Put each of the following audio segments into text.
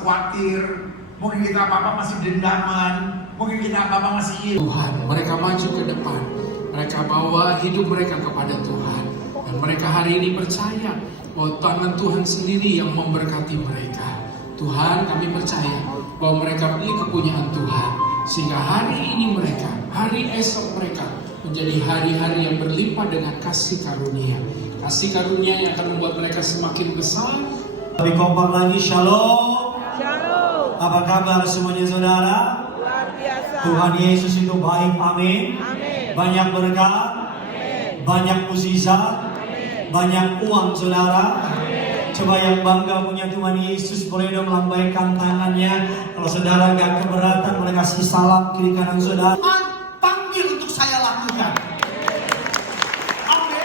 khawatir, mungkin kita apa-apa masih dendaman, mungkin kita apa-apa masih Tuhan, mereka maju ke depan. Mereka bawa hidup mereka kepada Tuhan. Dan mereka hari ini percaya bahwa tangan Tuhan sendiri yang memberkati mereka. Tuhan, kami percaya bahwa mereka milik kepunyaan Tuhan. Sehingga hari ini mereka, hari esok mereka menjadi hari-hari yang berlimpah dengan kasih karunia. Kasih karunia yang akan membuat mereka semakin besar. Lebih kompak lagi, shalom. Shalom. Apa kabar semuanya saudara? Luar biasa. Tuhan Yesus itu baik, amin. Amin. Banyak berkat, Amin. banyak mukjizat, banyak uang saudara. Coba yang bangga punya Tuhan Yesus boleh dong lambaikan tangannya. Kalau saudara gak keberatan, boleh kasih salam kiri kanan saudara. Panggil untuk saya lakukan. Oke.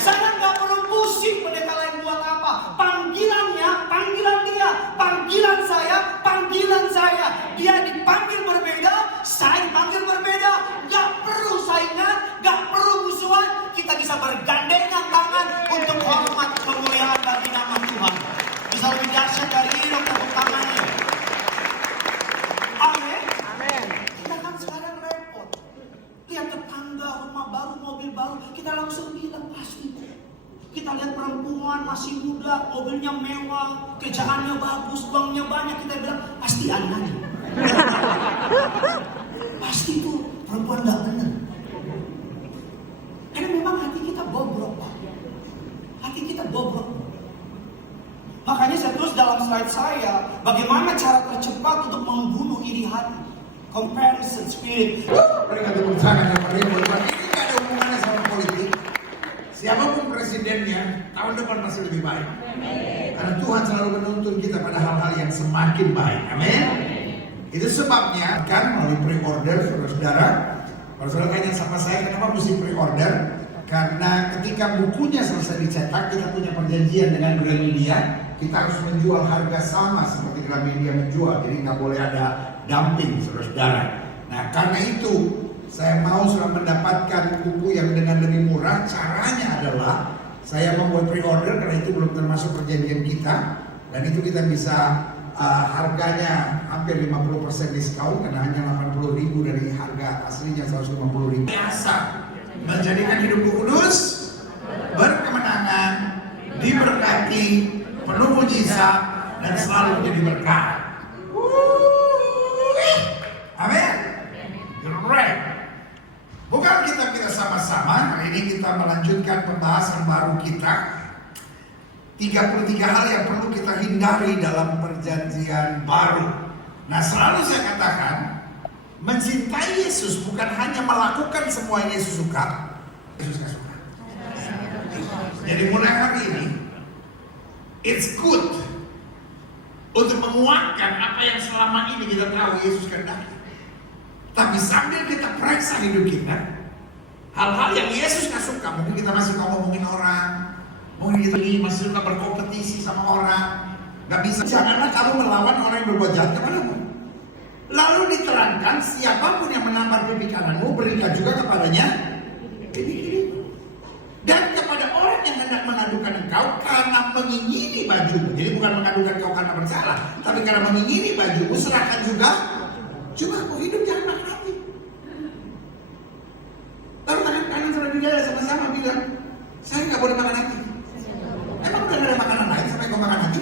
Saya gak perlu pusing pendeta lain buat apa. Panggilannya, panggilan dia, panggilan saya. Dia dipanggil berbeda, saya dipanggil berbeda. Gak perlu saingan, gak perlu musuhan. Kita bisa bergandengan tangan untuk hormat kemuliaan bagi nama Tuhan. Bisa lebih dahsyat dari ini dong tepuk tangannya. Amin. Amin. Kita kan sekarang repot. Lihat tetangga, rumah baru, mobil baru, kita langsung bilang pasti. Kita lihat perempuan masih muda, mobilnya mewah, kerjaannya bagus, uangnya banyak, kita bilang pasti Anda nih. Pasti tuh perempuan gak benar. Karena memang hati kita bobrok, Pak. Hati kita bobrok. Makanya saya tulis dalam slide saya, bagaimana cara tercepat untuk membunuh iri hati. Comparison spirit. mereka tepuk tangan yang mereka. Ini nggak ada hubungannya sama politik. Siapapun presidennya, tahun depan masih lebih baik. Karena Tuhan selalu menuntun kita pada hal-hal yang semakin baik. Amin. Itu sebabnya kan melalui pre-order, saudara-saudara. Kalau saudara tanya sama saya, kenapa mesti pre-order? Karena ketika bukunya selesai dicetak, kita punya perjanjian dengan Gramedia. Kita harus menjual harga sama seperti Gramedia menjual. Jadi nggak boleh ada dumping, saudara-saudara. Nah, karena itu saya mau sudah mendapatkan buku yang dengan lebih murah. Caranya adalah saya membuat pre-order karena itu belum termasuk perjanjian kita. Dan itu kita bisa harganya hampir 50% diskon karena hanya 80.000 dari harga aslinya 150.000. Biasa menjadikan hidupku kudus, berkemenangan, diberkati, penuh mujizat dan selalu menjadi berkat. Amin. Great. Bukan kita sama-sama. Hari ini kita melanjutkan pembahasan baru kita. 33 hal yang perlu kita hindari dalam perjanjian baru. Nah, selalu saya katakan, mencintai Yesus bukan hanya melakukan semua yang Yesus suka. Yesus gak suka. Jadi mulai hari ini, it's good untuk menguatkan apa yang selama ini kita tahu Yesus kehendaki. Tapi sambil kita periksa hidup kita, hal-hal yang Yesus gak suka, mungkin kita masih ngomongin orang, mungkin kita masih suka berkompetisi sama orang, gak bisa. Janganlah kamu melawan orang yang berbuat jahat kepadamu. Lalu diterangkan, siapapun yang menampar pipi kananmu, berikan juga kepadanya pipi kirimu. Dan kepada orang yang hendak mengadukan engkau karena mengingini bajumu, jadi bukan mengadukan engkau karena bersalah, tapi karena mengingini bajumu, serahkan juga jubamu. Hidup jangan makan hati. Lalu tangan kanan sama bidara sama-sama bilang, saya nggak boleh makan hati. Emang udah ada makanan lain sampai kau makan hati?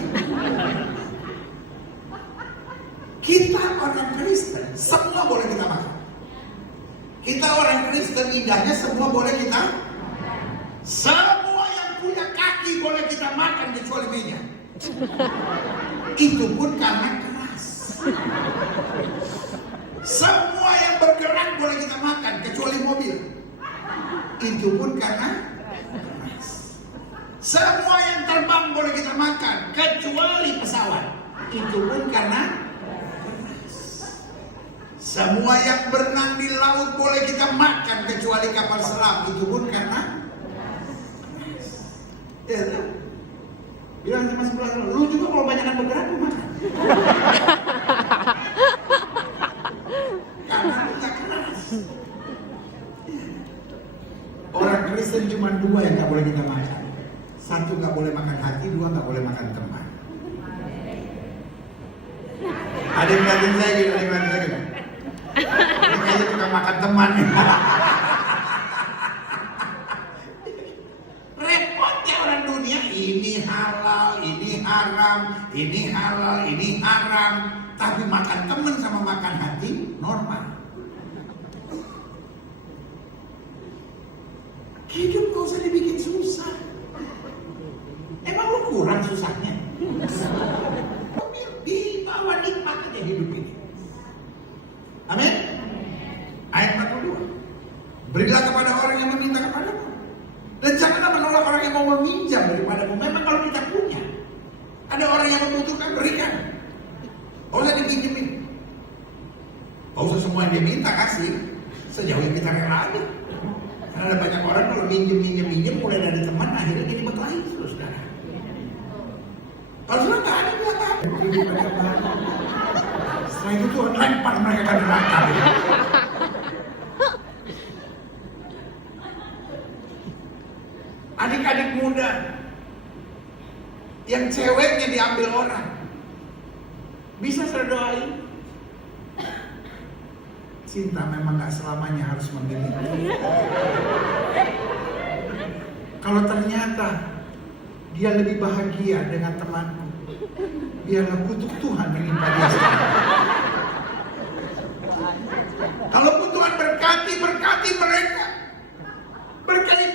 Kita orang Kristen, semua boleh kita makan. Kita orang Kristen, indahnya semua boleh kita. Semua yang punya kaki boleh kita makan kecuali meja. Itu pun karena keras. Semua yang bergerak boleh kita makan kecuali mobil. Itu pun karena keras. Semua yang terbang boleh kita makan kecuali pesawat. Itu pun karena keras. Semua yang berenang di laut boleh kita makan kecuali kapal selam. Itu pun karena keras. Ya, bilang sama sebelah, lu juga kalau banyakan bergerak lu makan. Karena lu gak keras. Orang Kristen cuma dua yang gak boleh kita makan. Satu gak boleh makan hati, dua gak boleh makan teman. Ada yang ngeliatin saya gitu, ada yang ngeliatin saya gitu. Ini kayaknya tukang makan teman nih. Repotnya orang dunia, ini halal, ini haram, ini halal, ini haram. Tapi makan teman sama makan hati normal. Hidup gak usah dibikin susah. Emang lu kurang susahnya? Dibawa nikmat aja hidup ini. Amin. Ayat 42. Berilah kepada orang yang meminta kepadamu. Dan janganlah menolak orang yang mau meminjam daripadamu. Memang kalau kita punya, ada orang yang membutuhkan, berikan. Gak usah dipinjemin. Gak usah semua yang dia minta kasih. Sejauh yang kita rela aja. Karena ada banyak orang kalau minjem mulai dari teman akhirnya jadi berkelahi terus. Kalau sudah nggak ada dia kan. Setelah itu Tuhan lempar mereka ke neraka. Adik-adik muda yang ceweknya diambil orang, bisa saya doain. Cinta memang gak selamanya harus memilih. Kalau ternyata dia lebih bahagia dengan temanku, biarlah kutuk Tuhan menimpa dia sekarang. Kalaupun Tuhan berkati mereka, berkati